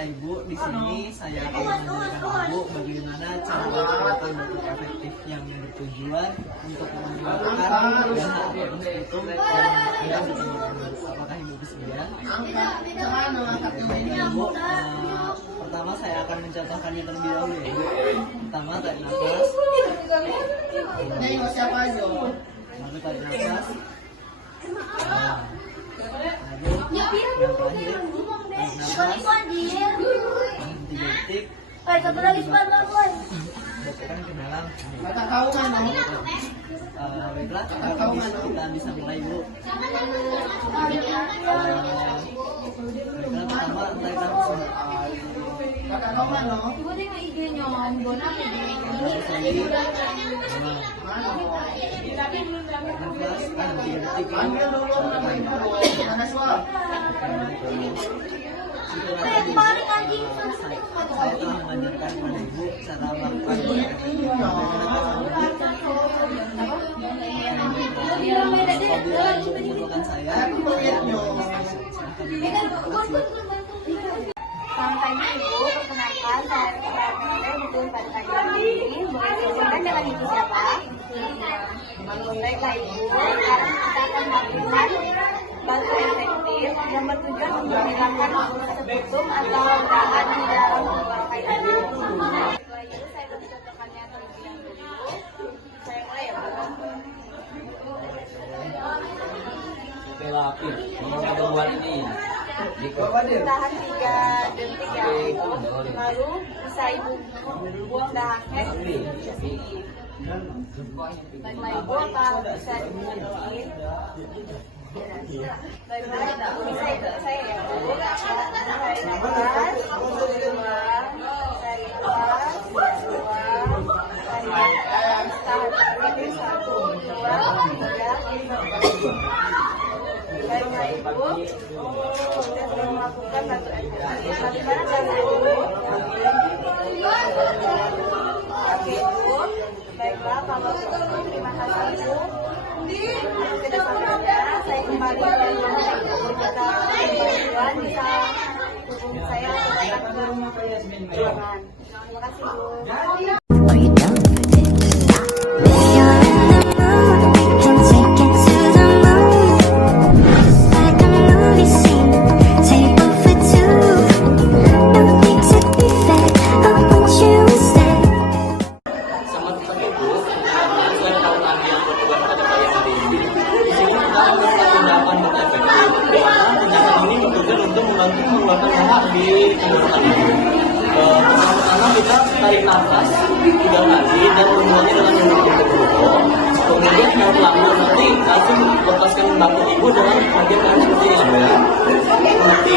Ibu, di sini saya akan mengajarkan Ibu bagaimana cara menggunakan bentuk efektif yang bertujuan untuk mengeluarkan dana atau itu yang Anda butuhkan. Apakah Ibu bersedia? Ibu, pertama saya akan mencontohkannya terlebih dahulu ya. Pertama tarik nafas. Lalu tarik nafas. Lalu yang terakhir tarik nafas 3 detik. Masukkan ke dalam. Baiklah, kita bisa mulai dulu. Baiklah, pertama tarik nafas. Saya telah mengajarkan kepada Ibu cara melakukan Selamat pagi Ibu, perkenalkan saya betul pada pagi ini. Boleh dijelaskan dengan Ibu siapa? Baiklah Ibu, sekarang kita akan melakukan bantu efektif yang bertujuan untuk menghilangkan sebutum atau dahan di dalam mengeluarkan air. Setelah itu saya mencontohkannya terlebih dahulu. Saya mulai ya Bu. Pelapis, mau buat ini. Tahan 3 detik ya Ibu. Lalu bisa Ibu buang dahannya ke sini. Baiklah Ibu, apa bisa dilanjutin? Baiklah, bisa ikut saya ya Bu. Tarik nafas, buang, tarik nafas, buang, tarik nafas, tahan lagi 1, 2, 3, 4. Baiklah Ibu, sudah melakukan bantu efektif. Bagaimana cara Ibu? Oke Ibu, baiklah kalau begitu terima kasih Ibu. Sudah sampainya, saya kembali ke rumah Ibu. Kita bantuan bisa hubungi saya ke ruangan. Terima kasih Bu. Pertama kita tarik nafas 3 kali dan membuangnya dengan bergerak. Kemudian yang pelan-pelan nanti langsung lepaskan bahu Ibu dengan bagian kanan seperti ini ya. Mengerti?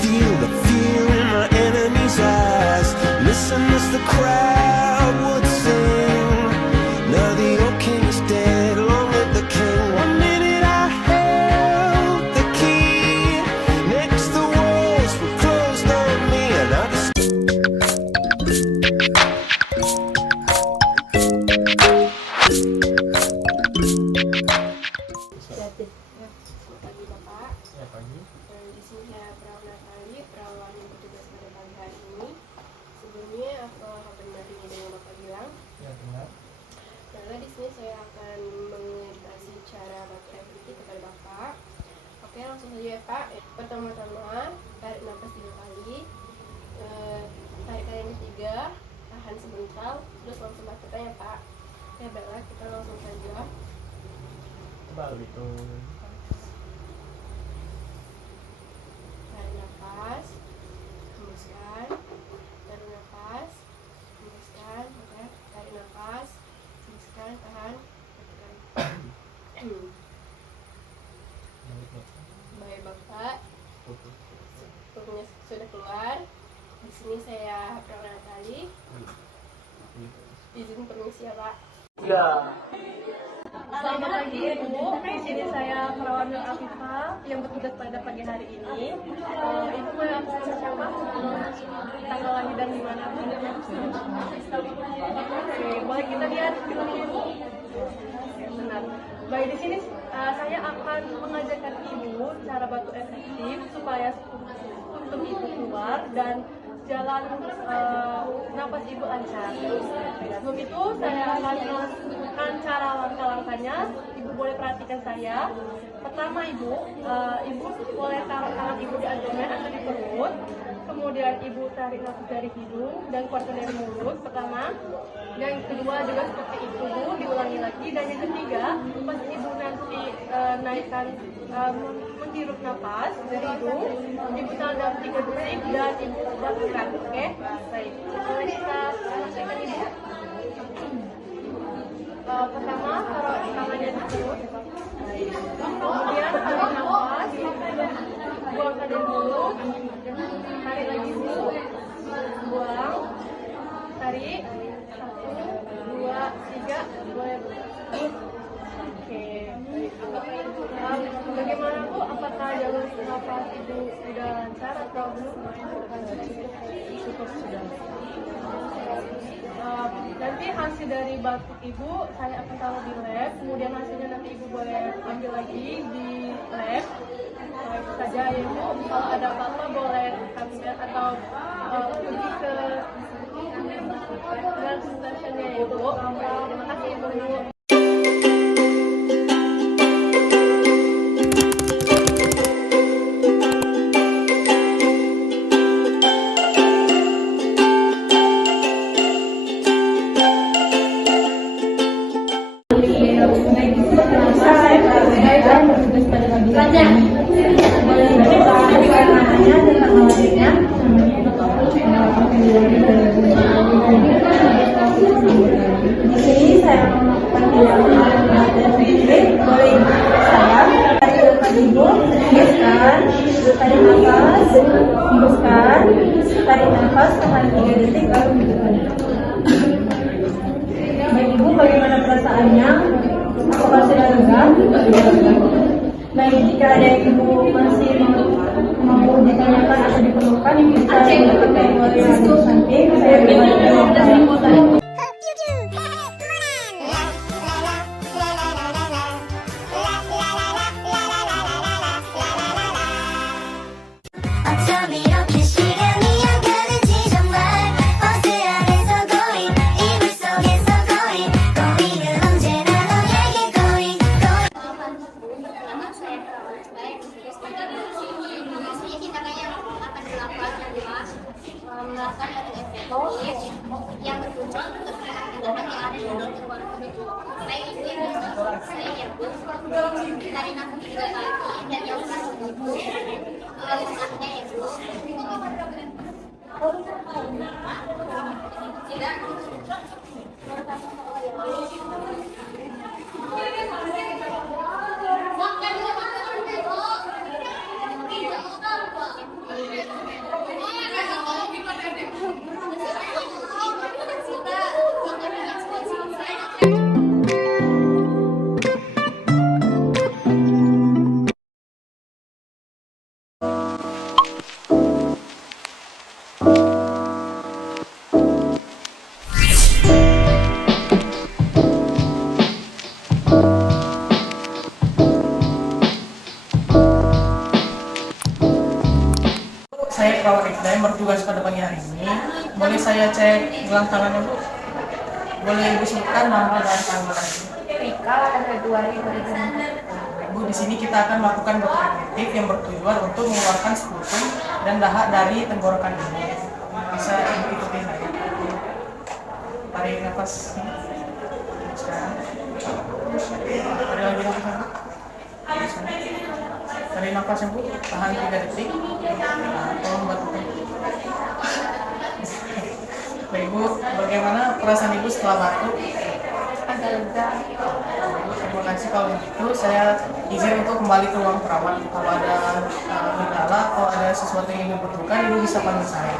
Feel the fear in my enemy's eyes. betul. Tarik nafas, hembuskan, tarik nafas, hembuskan, oke. Tarik nafas, hembuskan, tahan, tekan. Baik Bapak, pupuknya sudah keluar. Di sini saya Prana Natali. Izin permisi ya Pak. Ya. Selamat pagi Ibu, di sini saya Perawat Nur Afifah yang bertugas pada pagi hari ini. Ibu boleh aku siapa? Tanggal lahir dan di mana? Oke, boleh kita lihat filmnya Ibu? Oke, benar. Baik, di sini saya akan mengajarkan Ibu cara batuk efektif supaya untuk Ibu keluar dan jalan nafas Ibu lancar. Sebelum itu saya akan menunjukkan cara langkah-langkahnya. Ibu boleh perhatikan saya. Pertama Ibu boleh taruh tangan Ibu di abdomen atau di perut. Kemudian Ibu tarik nafas dari hidung dan keluarkan dari mulut. Pertama. Yang kedua juga seperti itu Bu, diulangi lagi. Dan yang ketiga, pas Ibu nanti naikkan menghirup nafas dari hidung, Ibu tahan dalam 3 detik dan Ibu lakukan, oke? Baik, boleh kita lakukan Ibu. Pertama, taruh tangannya di perut. Kemudian tarik nafas, buangkan dari mulut, tarik lagi Bu, buang, tarik. 1, 2, 3, boleh Bu. Oke, bagaimana Bu? Apakah jalur nafas Ibu sudah lancar atau belum? Cukup sudah. Nanti hasil dari batuk Ibu saya akan taruh di lab, kemudian hasilnya nanti Ibu boleh ambil lagi di lab. Itu saja ya Bu. Kalau ada apa-apa boleh ambil atau pergi ke konsultasinya ya Bu. Terima kasih Ibu. Tarik nafas, hembuskan, tarik nafas kembali 3 detik baru hembuskan. Baik Ibu, bagaimana perasaannya? Apakah sudah lega? Baik, jika ada yang Ibu masih mau ditanyakan atau diperlukan, bisa dilakukan oleh nanti. Saya berikan. Yang berkunjung untuk anak-anak yang ada di dalam tenggorokan itu, baik itu yang saya ya Bu, tarik nafas 3 kali dan yang terakhir itu letaknya ya Bu. Saya perawat Rifda yang bertugas pada pagi hari ini. Boleh saya cek gelang tangannya Bu? Boleh Ibu sebutkan nama dan tanggal lahir? Rika, Februari 2004. Bu, di sini kita akan melakukan batuk efektif yang bertujuan untuk mengeluarkan sputum dan dahak dari tenggorokan ini. Bisa Ibu ikuti saya. Tarik nafas. Sekarang. Ada lagi nafas? Tarik nafasnya Bu, tahan 3 detik. Tolong bantu. Baik Bu, bagaimana perasaan Ibu setelah batuk? Agak lega. Terima kasih. Kalau begitu saya izin untuk kembali ke ruang perawat. Kalau ada kendala, kalau ada sesuatu yang Ibu butuhkan, Ibu bisa panggil saya.